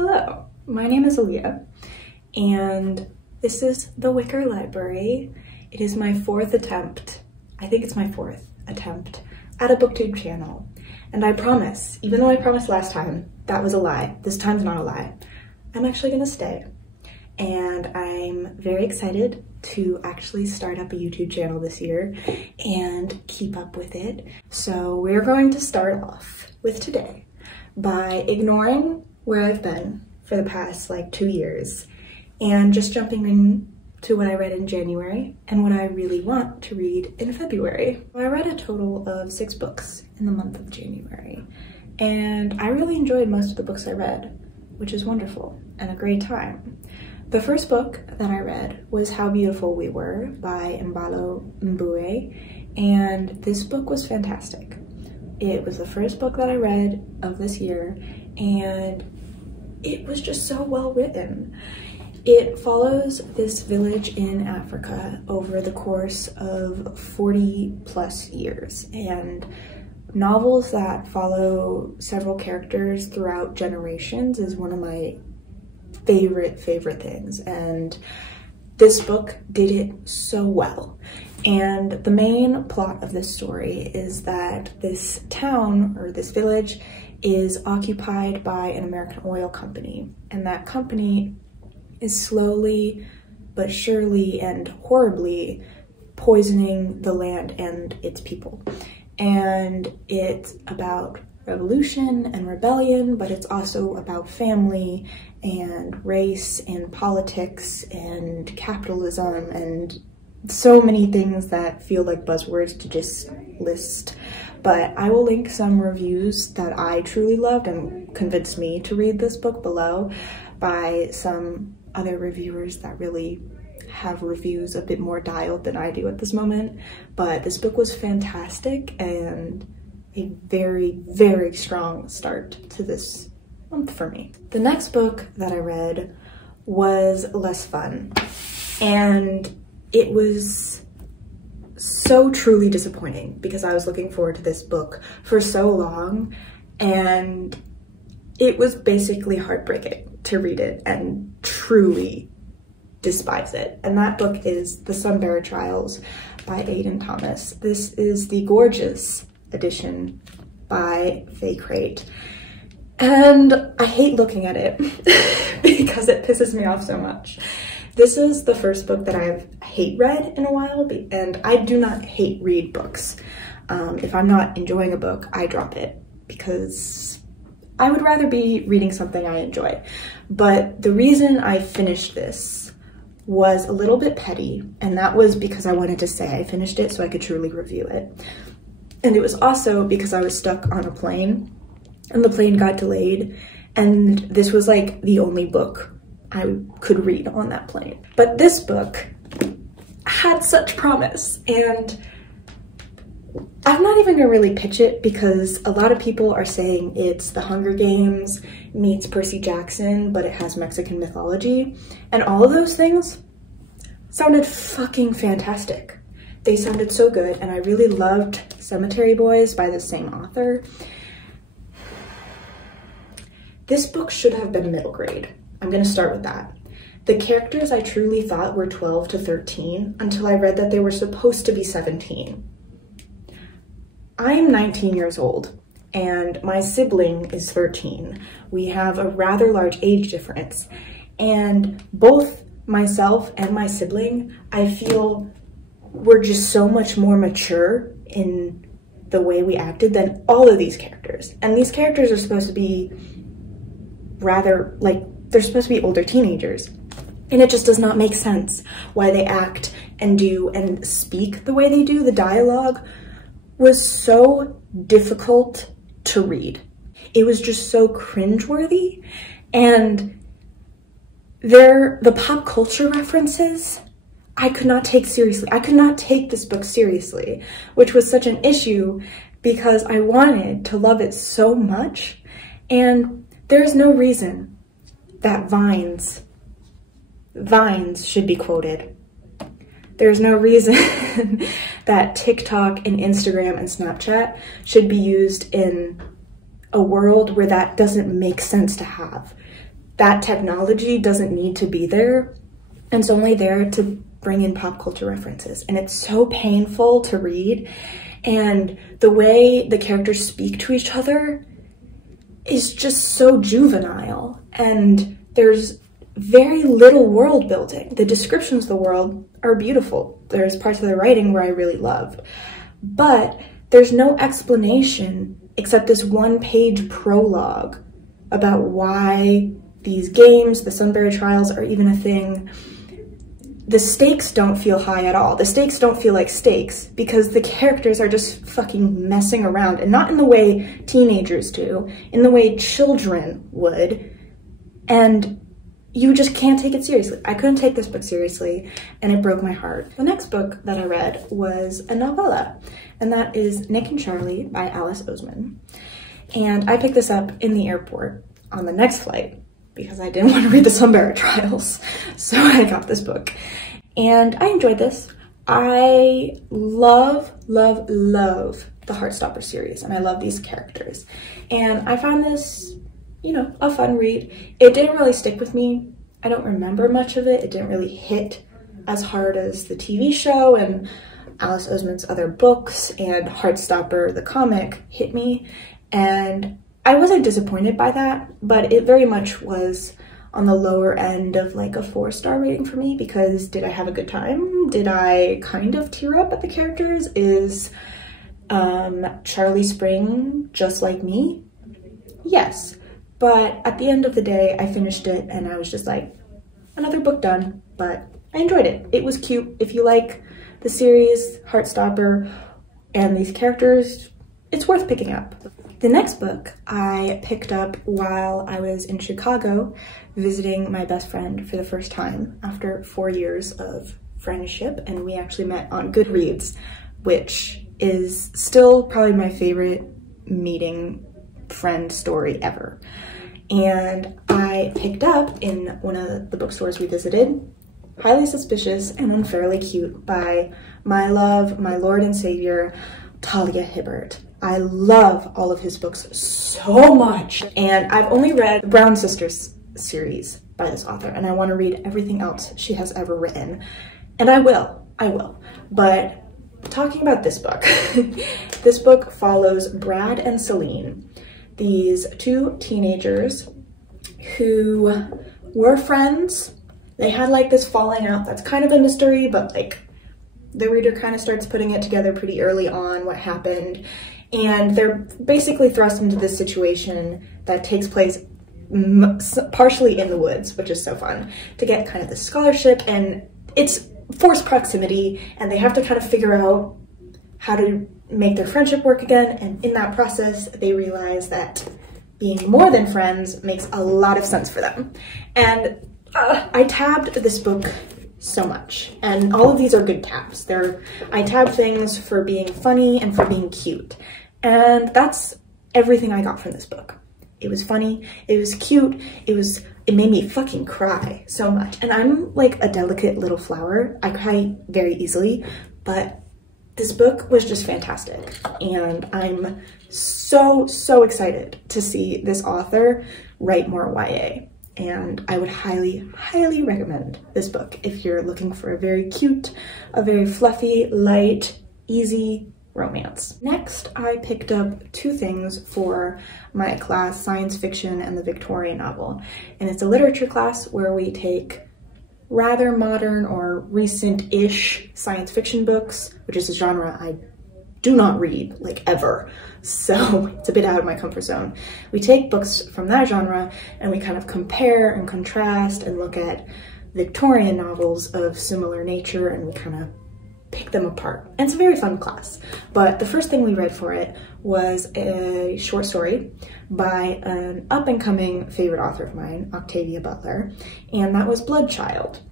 Hello, my name is Aaliyah, and this is the Wicker Library. It is my fourth attempt, I think it's my fourth attempt, at a booktube channel. And I promise, even though I promised last time, that was a lie. This time's not a lie. I'm actually gonna stay. And I'm very excited to actually start up a YouTube channel this year and keep up with it. So we're going to start off with today by ignoring where I've been for the past like 2 years and just jumping into what I read in January and what I really want to read in February. I read a total of 6 books in the month of January, and I really enjoyed most of the books I read, which is wonderful and a great time. The first book that I read was How Beautiful We Were by mbue, and this book was fantastic. It was the first book that I read of this year, and it was just so well written. It follows this village in Africa over the course of 40 plus years, and novels that follow several characters throughout generations is one of my favorite things, and this book did it so well. And the main plot of this story is that this town, or this village, is occupied by an American oil company, and that company is slowly but surely and horribly poisoning the land and its people. And it's about revolution and rebellion, but it's also about family and race and politics and capitalism and so many things that feel like buzzwords to just list. But I will link some reviews that I truly loved and convinced me to read this book below by some other reviewers that really have reviews a bit more dialed than I do at this moment. But this book was fantastic and a very strong start to this month for me. The next book that I read was less fun, and it was so truly disappointing because I was looking forward to this book for so long, and it was basically heartbreaking to read it and truly despise it. And that book is The Sunbearer Trials by Aiden Thomas. This is the gorgeous edition by Crate, and I hate looking at it because it pisses me off so much. This is the first book that I've hate read in a while, and I do not hate read books. If I'm not enjoying a book, I drop it because I would rather be reading something I enjoy. But the reason I finished this was a little bit petty, and that was because I wanted to say I finished it so I could truly review it. And it was also because I was stuck on a plane, and the plane got delayed, and this was like the only book I could read on that plane. But this book had such promise, and I'm not even gonna really pitch it because a lot of people are saying it's The Hunger Games meets Percy Jackson, but it has Mexican mythology, and all of those things sounded fucking fantastic. They sounded so good, and I really loved Cemetery Boys by the same author. This book should have been middle grade. I'm gonna start with that. The characters I truly thought were 12 to 13 until I read that they were supposed to be 17. I'm 19 years old, and my sibling is 13. We have a rather large age difference, and both myself and my sibling, I feel, were just so much more mature in the way we acted than all of these characters. And these characters are supposed to be rather, like, they're supposed to be older teenagers. And it just does not make sense why they act and do and speak the way they do. The dialogue was so difficult to read. It was just so cringeworthy, and the pop culture references, I could not take seriously. I could not take this book seriously, which was such an issue because I wanted to love it so much, and there's no reason that vines should be quoted. There's no reason that TikTok and Instagram and Snapchat should be used in a world where that doesn't make sense to have. that technology doesn't need to be there, and it's only there to bring in pop culture references. And it's so painful to read, and the way the characters speak to each other is just so juvenile, and there's very little world building. The descriptions of the world are beautiful. There's parts of the writing where I really loved, but there's no explanation except this one-page prologue about why these games, the Sunbearer trials, are even a thing. The stakes don't feel high at all. The stakes don't feel like stakes because the characters are just fucking messing around, and not in the way teenagers do, in the way children would, and you just can't take it seriously. I couldn't take this book seriously, and it broke my heart. The next book that I read was a novella, and that is Nick and Charlie by Alice Oseman. And I picked this up in the airport on the next flight because I didn't want to read the Sunbearer trials, so I got this book. And I enjoyed this. I love, love, love the Heartstopper series, and I love these characters. And I found this, you know, a fun read. It didn't really stick with me. I don't remember much of it. It didn't really hit as hard as the TV show and Alice Oseman's other books, and Heartstopper, the comic, hit me. And I wasn't disappointed by that, but it very much was on the lower end of like a 4-star rating for me, because did I have a good time? Did I kind of tear up at the characters? Is Charlie Spring just like me? Yes. But at the end of the day, I finished it and I was just like, another book done, but I enjoyed it. It was cute. If you like the series, Heartstopper, and these characters, it's worth picking up. The next book I picked up while I was in Chicago visiting my best friend for the first time after 4 years of friendship, and we actually met on Goodreads, which is still probably my favorite meeting friend story ever. And I picked up in one of the bookstores we visited, Highly Suspicious and Unfairly Cute by my love, my Lord and Savior, Talia Hibbert. I love all of his books so much, and I've only read the Brown Sisters series by this author, and I want to read everything else she has ever written, and I will. But talking about this book, this book follows Brad and Celine, these two teenagers who were friends. They had like this falling out that's kind of a mystery, but like the reader kind of starts putting it together pretty early on what happened. And they're basically thrust into this situation that takes place partially in the woods, which is so fun, to get kind of the scholarship, and it's forced proximity, and they have to kind of figure out how to make their friendship work again. And in that process, they realize that being more than friends makes a lot of sense for them. And I tabbed this book so much, and all of these are good tabs. I tab things for being funny and for being cute, and that's everything I got from this book. It was funny, it was cute, it made me fucking cry so much. And I'm like a delicate little flower. I cry very easily, but this book was just fantastic, and I'm so excited to see this author write more YA. And I would highly, highly recommend this book if you're looking for a very cute, a very fluffy, light, easy romance. Next, I picked up two things for my class, Science Fiction and the Victorian Novel. And it's a literature class where we take rather modern or recent-ish science fiction books, which is a genre I do not read, like, ever. So it's a bit out of my comfort zone. We take books from that genre and we kind of compare and contrast and look at Victorian novels of similar nature, and we kind of pick them apart. And it's a very fun class. But the first thing we read for it was a short story by an up-and-coming favorite author of mine, Octavia Butler, and that was Bloodchild.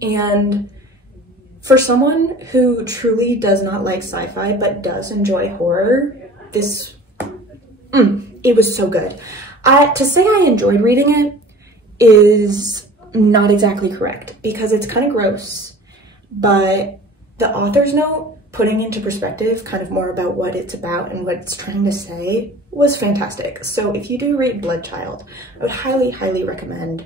And for someone who truly does not like sci-fi but does enjoy horror, it was so good. To say I enjoyed reading it is not exactly correct, because it's kind of gross, but the author's note, putting into perspective kind of more about what it's about and what it's trying to say, was fantastic. So if you do read Bloodchild, I would highly, highly recommend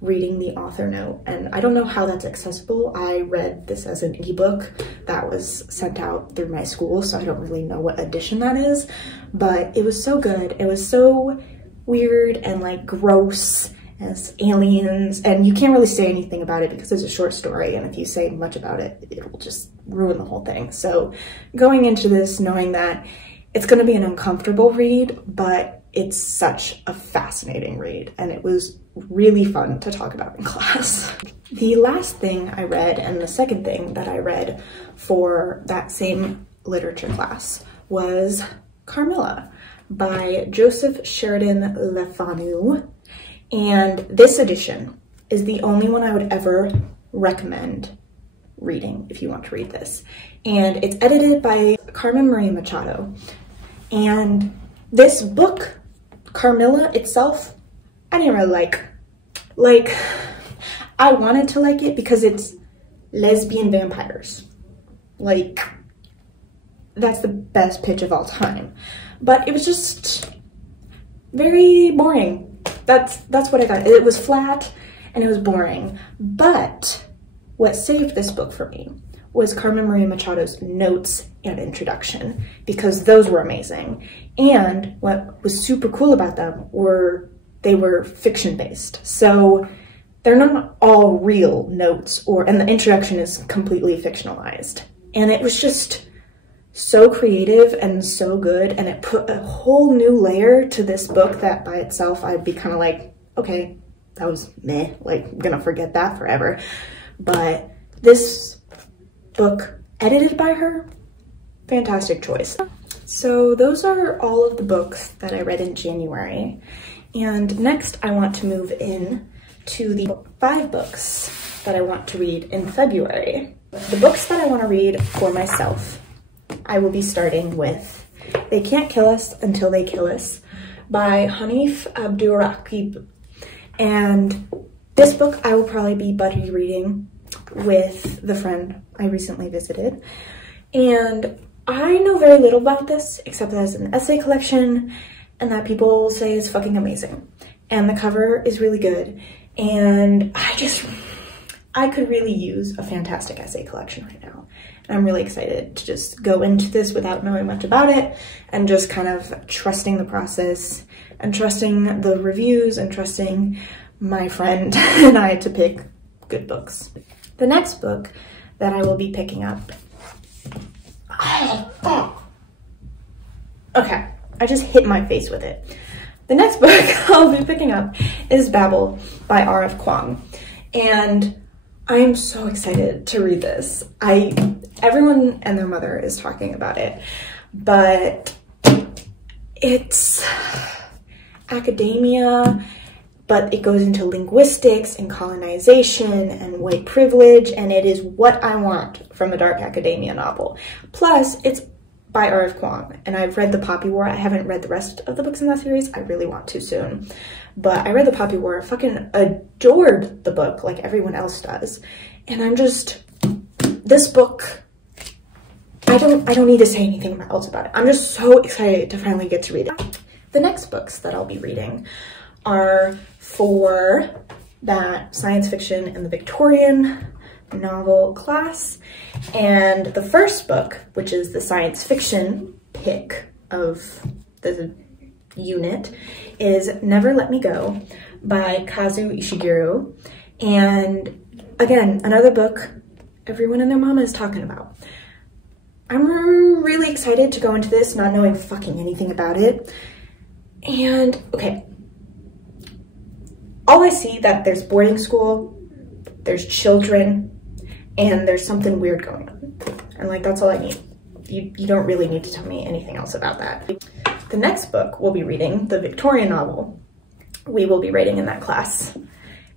reading the author note. And I don't know how that's accessible. I read this as an ebook that was sent out through my school, so I don't really know what edition that is, but it was so good. It was so weird and like gross as aliens, and you can't really say anything about it because it's a short story, and if you say much about it, it will just ruin the whole thing. So going into this knowing that it's going to be an uncomfortable read, but it's such a fascinating read, and it was really fun to talk about in class. The last thing I read, and the second thing that I read for that same literature class, was Carmilla by Joseph Sheridan Le Fanu. And this edition is the only one I would ever recommend reading if you want to read this. And it's edited by Carmen Machado. And this book, Carmilla itself, I didn't really like. Like, I wanted to like it because it's lesbian vampires. Like, that's the best pitch of all time. But it was just very boring. That's what I got. It was flat and it was boring. But what saved this book for me was Carmen Machado's notes and introduction, because those were amazing. And what was super cool about them were they were fiction based. So they're not all real notes, and the introduction is completely fictionalized. And it was just so creative and so good, and it put a whole new layer to this book that by itself I'd be kind of like, okay, that was meh, like I'm gonna forget that forever. But this book, edited by her, fantastic choice. So those are all of the books that I read in January. And next I want to move in to the 5 books that I want to read in February. The books that I want to read for myself, I will be starting with They Can't Kill Us Until They Kill Us by Hanif Abdurraqib. And this book I will probably be buddy reading with the friend I recently visited. And I know very little about this, except that it's an essay collection and that people say is fucking amazing. And the cover is really good. And I could really use a fantastic essay collection right now. And I'm really excited to just go into this without knowing much about it and just kind of trusting the process and trusting the reviews and trusting my friend and I to pick good books. The next book that I will be picking up, okay, I just hit my face with it. The next book I'll be picking up is Babel by R.F. Kuang. And I am so excited to read this. Everyone and their mother is talking about it, but it's academia, but it goes into linguistics and colonization and white privilege, and it is what I want from a dark academia novel. Plus, it's by R.F. Kuang, and I've read The Poppy War. I haven't read the rest of the books in that series. I really want to soon. But I read The Poppy War. I fucking adored the book like everyone else does. And I'm just, this book, I don't need to say anything else about it. I'm just so excited to finally get to read it. The next books that I'll be reading are for that science fiction and the Victorian novel class. And the first book, which is the science fiction pick of the unit, is Never Let Me Go by Kazu Ishiguro. And again, another book everyone and their mama is talking about. I'm really excited to go into this not knowing fucking anything about it. And okay, all I see that there's boarding school, there's children, and there's something weird going on. And like, that's all I need. You don't really need to tell me anything else about that. The next book we'll be reading, the Victorian novel we will be reading in that class,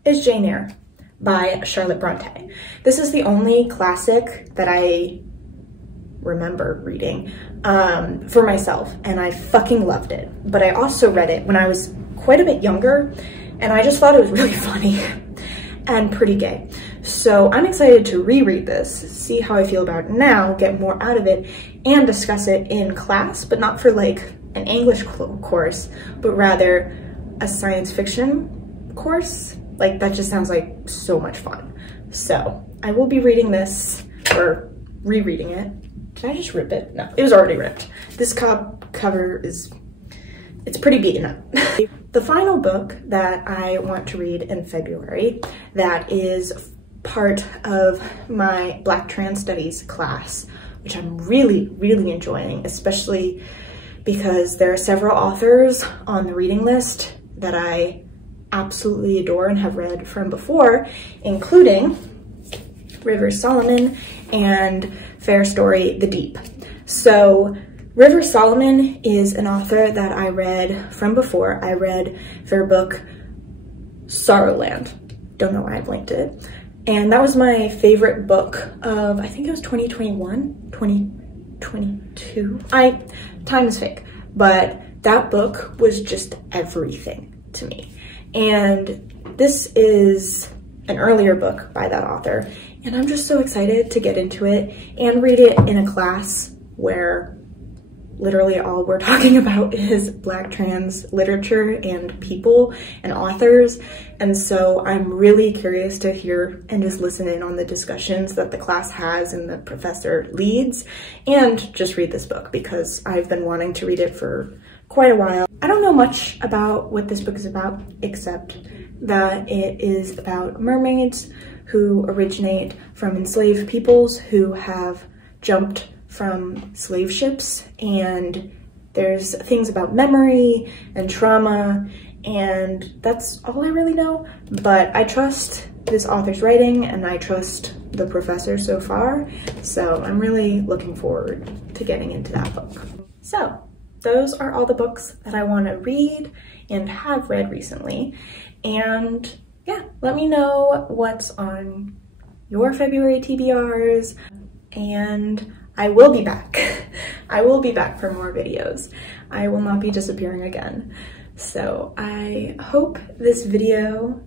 is Jane Eyre by Charlotte Bronte. This is the only classic that I remember reading for myself, and I fucking loved it. But I also read it when I was quite a bit younger, and I just thought it was really funny and pretty gay. So I'm excited to reread this, see how I feel about it now, get more out of it, and discuss it in class, but not for like an English course, but rather a science fiction course. Like, that just sounds like so much fun. So I will be reading this, or rereading it. Did I just rip it? No, it was already ripped. This cover it's pretty beaten up. The final book that I want to read in February, that is part of my Black Trans Studies class, which I'm really, really enjoying, especially because there are several authors on the reading list that I absolutely adore and have read from before, including Rivers Solomon and Fair Story The Deep. So Rivers Solomon is an author that I read from before. I read their book Sorrowland. Don't know why I blanked it. And that was my favorite book of, I think it was 2021, 2022. Time is fake, but that book was just everything to me. And this is an earlier book by that author, and I'm just so excited to get into it and read it in a class where literally all we're talking about is Black trans literature and people and authors. And so I'm really curious to hear and just listen in on the discussions that the class has and the professor leads, and just read this book because I've been wanting to read it for quite a while. I don't know much about what this book is about, except that it is about mermaids who originate from enslaved peoples who have jumped from slave ships, and there's things about memory and trauma, and that's all I really know. But I trust this author's writing, and I trust the professor so far, so I'm really looking forward to getting into that book. So those are all the books that I want to read and have read recently, and yeah, let me know what's on your February TBRs, and I will be back. I will be back for more videos. I will not be disappearing again. So I hope this video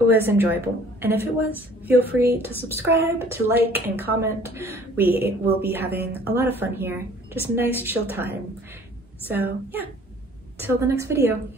was enjoyable. And if it was, feel free to subscribe, to like, and comment. We will be having a lot of fun here. Just a nice chill time. So yeah, till the next video.